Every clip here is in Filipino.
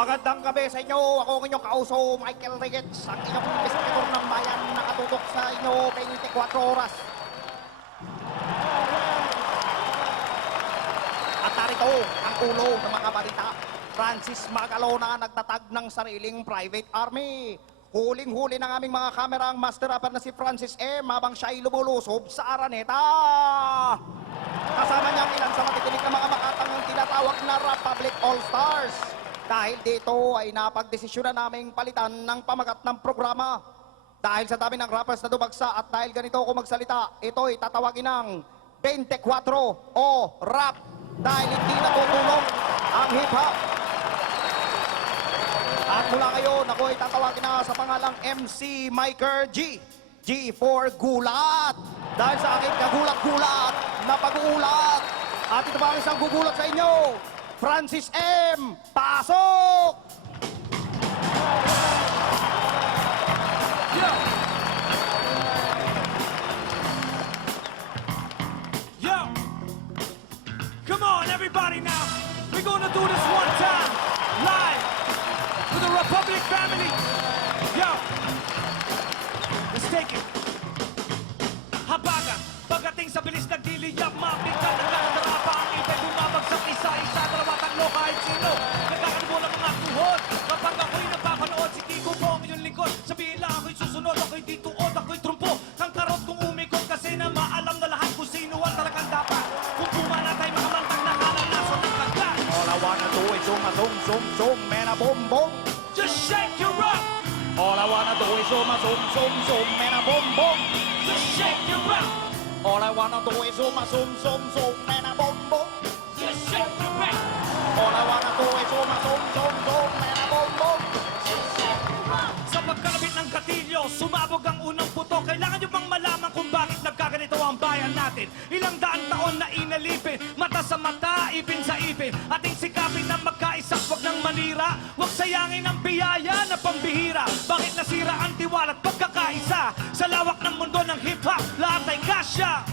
Magandang gabi sa inyo. Ako ang inyong kauso, Michael Ricketts, ang inyong investigator ng bayan, nakatutok sa inyo 24 oras. At narito ang ulo ng mga balita. Francis Magalona nagtatag ng sariling private army. Huling-huli ng aming mga kamera ang master rapper na si Francis M. habang siya'y lumulusob sa Araneta. Kasama niya ang ilan sa matitinig na mga makatangang tinatawag na Republic All-Stars. Dahil dito ay napagdesisyonan naming palitan ng pamagat ng programa. Dahil sa dami ng rappers na dumagsa at dahil ganito ako magsalita, ito'y tatawagin ng 24 o rap. Dahil hindi natutulong ang hip-hop. At mula ngayon, ako ay tatawagin na sa pangalang MC Miker G. G for Gulat. Dahil sa aking kagulat-gulat na pag-uulat. At ito pa ang isang gugulat sa inyo. Francis M. Pasok! Yo! Yo! Come on, everybody now. We're gonna do this one time. Live. For the Republic family. Yo! Let's take it. Habaga. Pagdating sa bilis nagdiliyap, mabigat ang nakadarapa ang ibig bumabagsak isa-isa, dalawa, tatlo, kahit sino. Nagkakalibo ng mga tuhod. Kapag ako'y napapanood, si Kiko po ang inyong lingkod. Sabihin lang ako'y susunod, ako'y di tuod, ako'y trumpo. Ang karot kong umikot kasi na maalam na lahat kung sino ang talagang dapat. Kung pumana tayo makamantang nakalalaso ng kagkat. All I wanna do is zoom, man a boom, boom. Just shake your rock. All I wanna do is zoom, man a boom, boom. Just shake your rock. All I wanna do is zoom, man a boom, boom. Just shake your rock. All I wanna do is zoom, man a boom, boom. Sa pagkalabit ng gatilyo, sumabog ang unang puto. Kailangan nyo bang malaman kung bakit nagkaganito ang bayan natin? Ilang daan taon na inalipin, mata sa mata, ipin sa ipin. Ating sikapin na magkaisa, wag nang manira. Huwag sayangin ang biyaya na pambihira. Bakit nasira ang tiwala at pagkakaisa? Sa lawak ng mundo ng hip-hop, lahat ay kasya.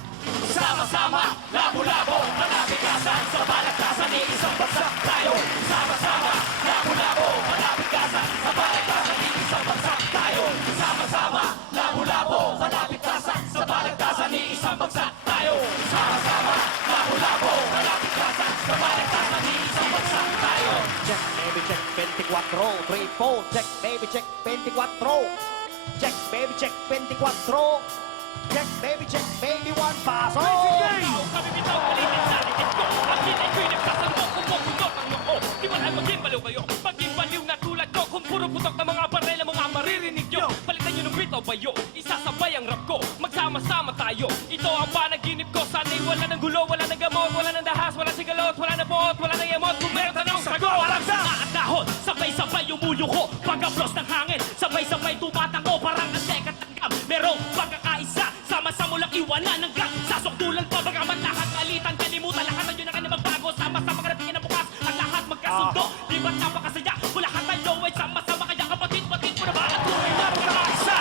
Sama-sama, labo-labo, manabikasan. Sa balagtasan ni isang bansa tayo. Sama-sama, labo-labo, manabikasan. Sa balagtasan ni isang bansa tayo. Sama-sama, labo-labo, manabikasan. Sa balagtasan ni isang bansa tayo. Sama-sama, labo-labo, manabikasan. Sa balagtasan ni isang bansa tayo. Check, baby, check, 24, 3, 4. Check, baby, check, 24. Check, baby, check, 24. Check, baby, check, baby, one, pasok! Ikaw, kami bitaw, kalitin sa likid ko. Ang hinay ko'y nagsasalmo, kung bukundot ang noo. Di man ay maging baliw kayo, maging baliw na tulad ko. Kung puro putok ng mga barela, mga maririnig nyo. Palitan nyo ng bitaw bayo, isasabay ang rap ko. Magsama-sama tayo, ito ang panaginip ko. Sana'y wala ng gulo, wala ng gamot, wala ng dahas, wala sigalot, wala ng buot, wala ng yamot. Kung meron tanong, sagot, walang sa at dahon. Sabay-sabay umuyo ko, pag-aplos ng hangin. Sabay-sabay tumatango, parang antek at tanggap. Merong pagkakaisa, sama-sama lang iwanan ng gang. Sasoktulan pa, bagamat lahat alitan, kalimutan. Lahat ng yun na kayo magbago, sama-sama ka na bukas. At lahat magkasundo, di ba't napakasaya? Kung lahat tayo ay sama-sama, kaya kapatid-patid mo na ba? At tunay na magkakaisa.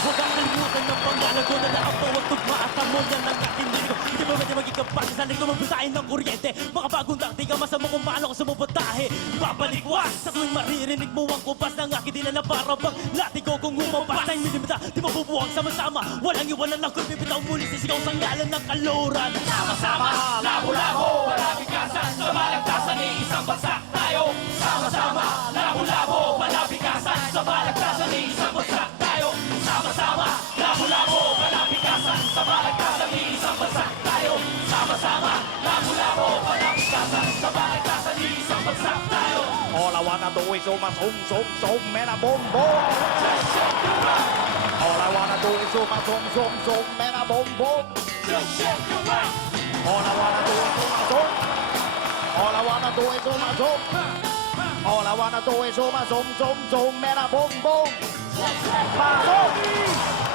Huwag kang kalimutan ng pangalan ko na nakapawag tugma at amon yan ang aking ligo. Hindi mo medyo maging kapatid sa likod magbusahin ng kuryente. Mga bagong takti ka masama kung paano ko sumubutahe. Babalikwas sa tuwing maririnig mo ang kupas ng aking dinala para bang lati ko kung umabas. Sa inimita, di mabubuwang sama-sama. Walang iwanan ako'y bibitaw muli sisigaw sa ngalan ng kaluran. Sama-sama, labo-labo, malabikasan. Sa balagtasan ni isang bansa tayo. Sama-sama, labo-labo, malabikasan. Sa balagtasan ni isang bansa tayo. Sama-sama, labo-labo, malabikasan. Sa balagtasan ni isang bansa tayo. Sama-sama, labo-labo, malabikasan. Sa balagtasan ni isang bansa tayo. All I wanna do is zoom, man a boom, boom. Just shake your rock, All I wanna do is zoom, man a boom, boom. just shake your rock. All I wanna do is zoom. All I wanna do is zoom. All I wanna do is zoom, man a boom, boom. Pasok!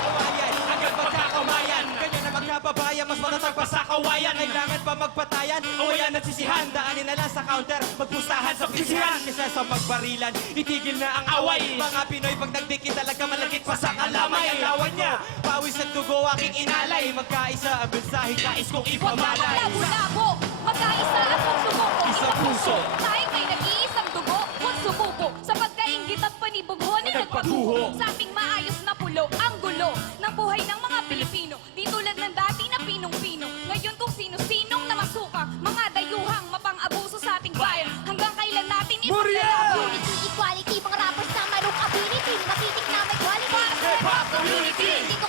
Kawayan, hanggang pagkakamayan. Ganyan na magkababayan, mas matatag pa sa kawayan. Kailangan pa magpatayan, awayan at sisihan. Daanin na lang sa counter, magpustahan sa pisihan. Kesa sa magbarilan, itigil na ang away. Mga Pinoy pag nagdikit talaga malagit pa sa kalamay. Ang lawan niya, pawis at dugo aking inalay. Magkaisa ang mensahe, kais kong Huwag ka ipamalay. maglabo-labo, magkaisa at magsumuko. Isang puso. Kahit may nag-iisang dugo, huwag sumubo sa pagkaingit at panibugho na nagpatuho sa ating maayos na pulo ang gulo ng buhay ng mga Pilipino. Di tulad ng dati na pinong-pino. Ngayon kung sino-sinong namasuka, mga dayuhang mapang-abuso sa ating bayan. Hanggang kailan natin ipaglalako? Unity, equality, mga rappers na mayroong ability. Makitig na may quality. Hip-hop community! Dito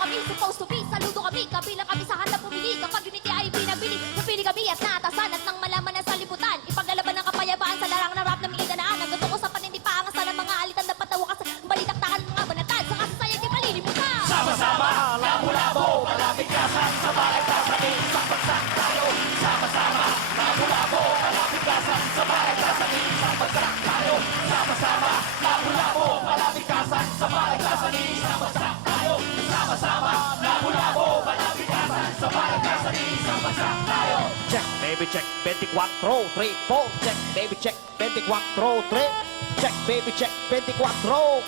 kami, supposed to be. Saludo kami, kabilang kami sa handang pumili. Kapag unity ay pinabili, napili kami at naatasan at nang malaman na sa liputan. Ipaglalaban ng kapayapaan sa larang na rap na may idanaan. Ang gusto ko sa panindipaangas na ng mga alitan na patawakas. Balitaktakan ng mga banatan sa kasasayang di malilimutan. Sama-sama, labo-labo, malapit-kasan, sa bahay kasabi, isang bagsak tayo. Sama-sama, labo-labo, malapit-kasan, sa bahay kasabi, isang bagsak tayo. Sama-sama, labo-labo, malapit-kasan, sa bahay kasabi, isang bagsak tayo. Sama-sama, labo-labo, malapit-kasan, sa bahay kasabi, isang bagsak tayo. Check, baby, check. 24, 3, 4. Check, baby, check. 24, 3. Check, baby, check. 24.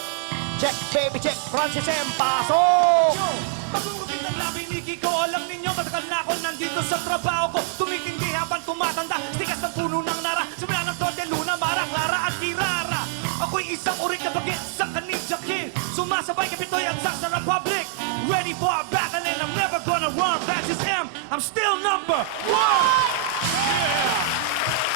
Check, baby, check. Francis M. Pasok! Yo, pag-uupit ng labi ni Kiko, alam ninyo, matagal na ako nandito sa trabaho ko. Tumitindi habang tumatanda, tigas ng puno ng nara. Simula ng Tote, Luna, Mara, Clara at Kirara. Ako'y isang uring na bagit sa Kaninja Kid. Sumasabay kapitoy at sa Republic. Ready for a battle and I'm never gonna run. Francis M, I'm still number 1!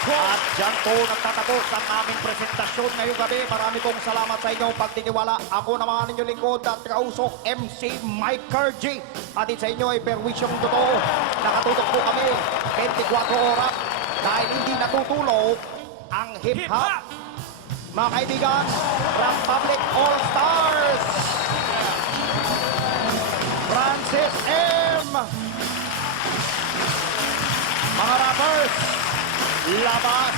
At dyan po nagtatapos ang aming presentasyon ngayong gabi. Marami pong salamat sa inyong pagtitiwala. Ako naman inyong lingkod at kausok MC Mike Kergy. At sa inyo ay perwisyong totoo. Nakatutok po kami 24 oras dahil hindi natutulog ang hip-hop. Hip-hop! Mga kaibigan, Republic All-Stars! Francis M! Mga rappers, labas